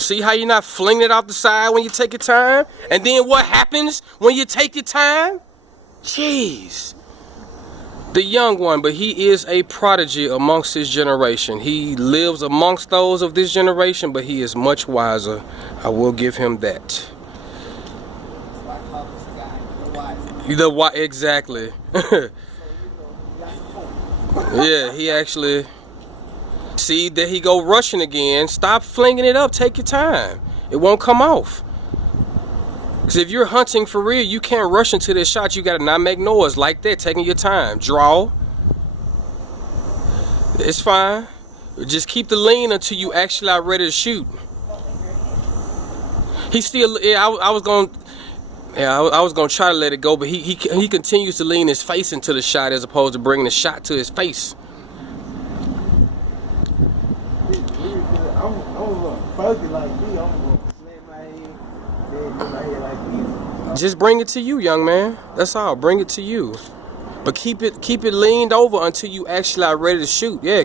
See how you're not flinging it off the side when you take your time? And then what happens when you take your time? Jeez. The young one, but he is a prodigy amongst his generation. He lives amongst those of this generation, but he is much wiser. I will give him that. Exactly. Yeah, he actually... See, there he go rushing again. Stop flinging it up. Take your time. It won't come off. Because if you're hunting for real, you can't rush into this shot. You got to not make noise like that. Taking your time. Draw. It's fine. Just keep the lean until you actually are ready to shoot. He still... Yeah, I was going... Yeah, I was going to try to let it go, but he continues to lean his face into the shot as opposed to bringing the shot to his face. Just bring it to you, young man. That's all. Bring it to you. But keep it leaned over until you actually are ready to shoot. Yeah,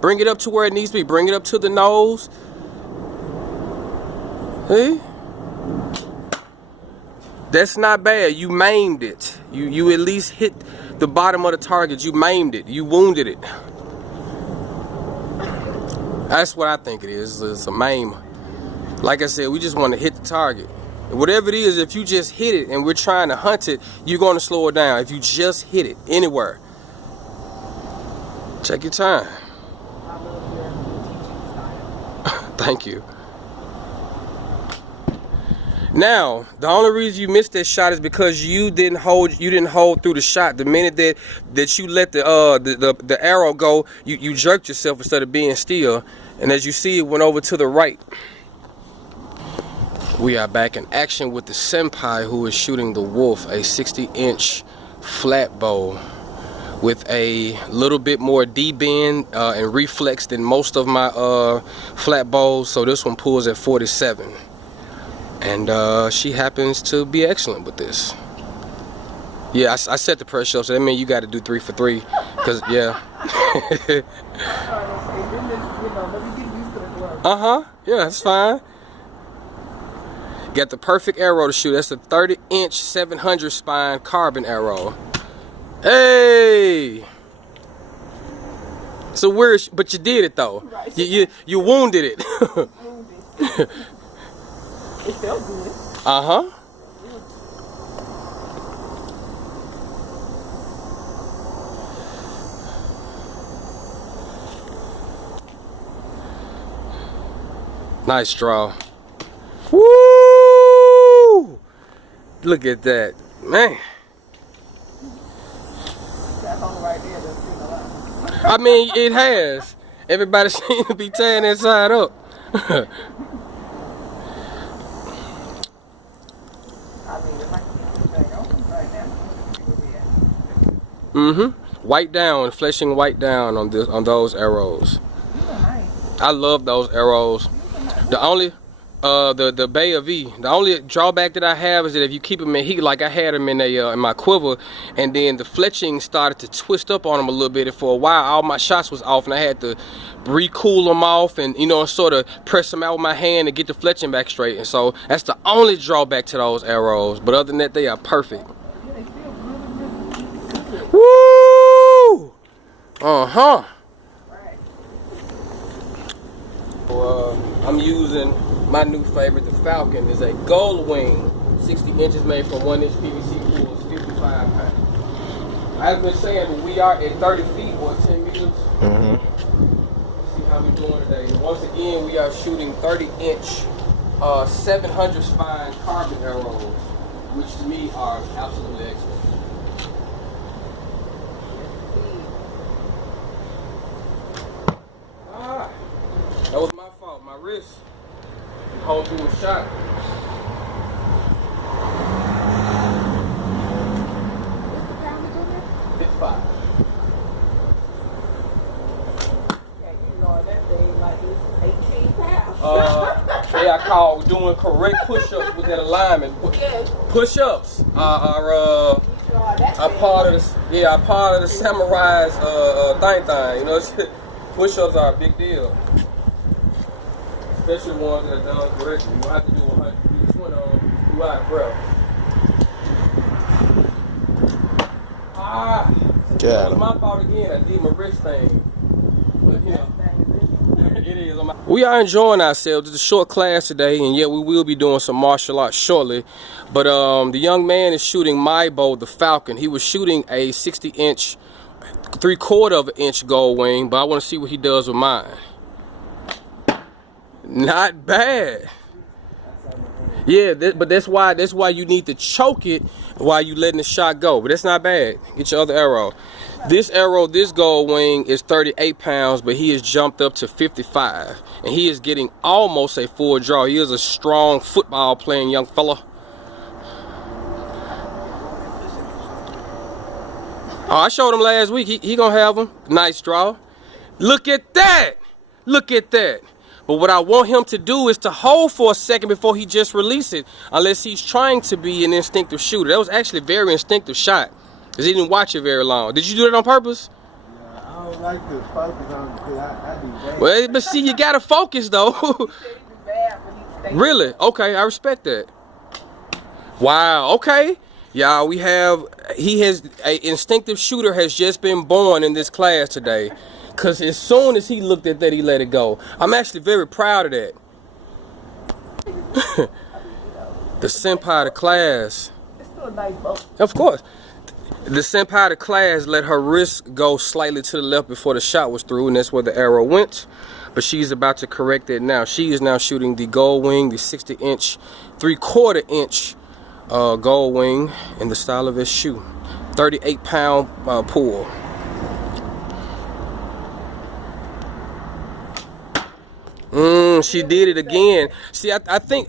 bring it up to where it needs to be. Bring it up to the nose. See? That's not bad. You maimed it. You at least hit the bottom of the target. You maimed it. You wounded it. That's what I think it is. It's a maim. Like I said, we just want to hit the target. Whatever it is, if you just hit it and we're trying to hunt it, you're going to slow it down. If you just hit it anywhere. Check your time. Thank you. Now, the only reason you missed that shot is because you didn't hold through the shot. The minute that you let the arrow go, you jerked yourself instead of being still. And as you see, it went over to the right. We are back in action with the senpai who is shooting the Wolf, a 60-inch flat bow with a little bit more D-bend and reflex than most of my flat bows. So this one pulls at 47. And she happens to be excellent with this. Yeah, I set the pressure up, so that means you got to do 3 for 3. Cause yeah. Yeah, that's fine. Got the perfect arrow to shoot. That's a 30-inch 700 spine carbon arrow. Hey. So weird, but you did it though. Right. You wounded it. It felt good. Nice draw. Woo! Look at that, man. That hole right there doesn't seem a lot. I mean, it has. Everybody seems to be tearing that side up. White down, fleshing white down on those arrows. Nice. I love those arrows. The only the Bay of E. The only drawback that I have is that if you keep them in heat, like I had them in my quiver, and then the fletching started to twist up on them a little bit, and for a while all my shots was off, and I had to recool them off, and sort of press them out with my hand and get the fletching back straight. And so that's the only drawback to those arrows. But other than that, they are perfect. Woo! I'm using my new favorite, the Falcon. Is a Gold Wing, 60 inches made from 1-inch PVC pulls, 55 pounds. I've been saying, but we are at 30 feet or 10 meters. See how we're doing today. Once again, we are shooting 30-inch 700 spine carbon arrows, which to me are absolutely excellent. That was my fault. My wrist hold through a shot. What's the poundage on there? 55. Yeah, you know that thing like it's 18 pounds. Yeah, I call doing correct push-ups with that alignment. Push-ups are part of the samurai's thing. Push-ups are a big deal. especially ones that are done correctly. You have to do 100. This one, you out of breath. Ah, that was my fault again. I did my wrist thing. But, you know, it is. We are enjoying ourselves. It's a short class today, and yeah, we will be doing some martial arts shortly. But the young man is shooting my bow, the Falcon. He was shooting a 60-inch, 3/4 of an inch gold wing, but I want to see what he does with mine. Not bad. Yeah, but that's why you need to choke it while you letting the shot go. But that's not bad. Get your other arrow. This gold wing is 38 pounds, but he has jumped up to 55, and he is getting almost a full draw. He is a strong football playing young fella. Oh, I showed him last week. He gonna have him. Nice draw. Look at that. Look at that. But what I want him to do is to hold for a second before he just release it, unless he's trying to be an instinctive shooter. That was actually a very instinctive shot, because he didn't watch it very long. Did you do that on purpose? Yeah, I don't like to focus on it because I do bad. Well, but see, you gotta focus though. Really? Okay, I respect that. Wow, okay. Y'all, an instinctive shooter has just been born in this class today. Because as soon as he looked at that, he let it go. I'm actually very proud of that. The senpai of the class. It's still a nice boat. Of course. The senpai of the class let her wrist go slightly to the left before the shot was through, and that's where the arrow went. But she's about to correct it now. She is now shooting the gold wing, the 60-inch, 3/4 inch gold wing in the style of his shoe. 38-pound pull. She did it again. See, I think,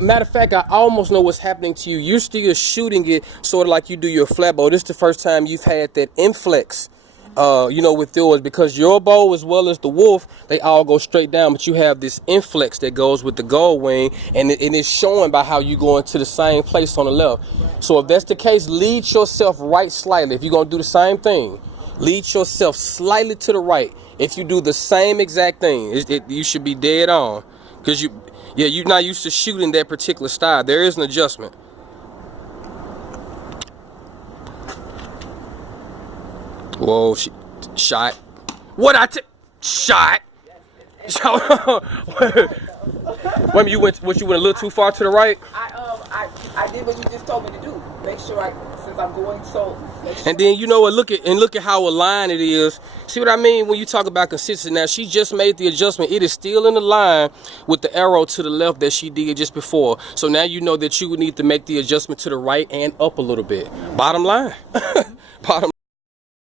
matter of fact, I almost know what's happening to you. You're still shooting it sort of like you do your flat bow. This is the first time you've had that inflex, you know, with yours, because your bow as well as the wolf, they all go straight down, but you have this inflex that goes with the gold wing, and it's showing by how you go into the same place on the left. So if that's the case, lead yourself right slightly. If you're going to do the same thing, lead yourself slightly to the right. If you do the same exact thing, you should be dead on, because you're not used to shooting that particular style. There is an adjustment. Whoa, shot. What shot? When you went a little too far to the right. I did what you just told me to do. Make sure since I'm going so. And then you know what? Look at how aligned it is. See what I mean when you talk about consistency? Now she just made the adjustment. It is still in the line with the arrow to the left that she did just before. So now you know that you would need to make the adjustment to the right and up a little bit. Bottom line. Bottom.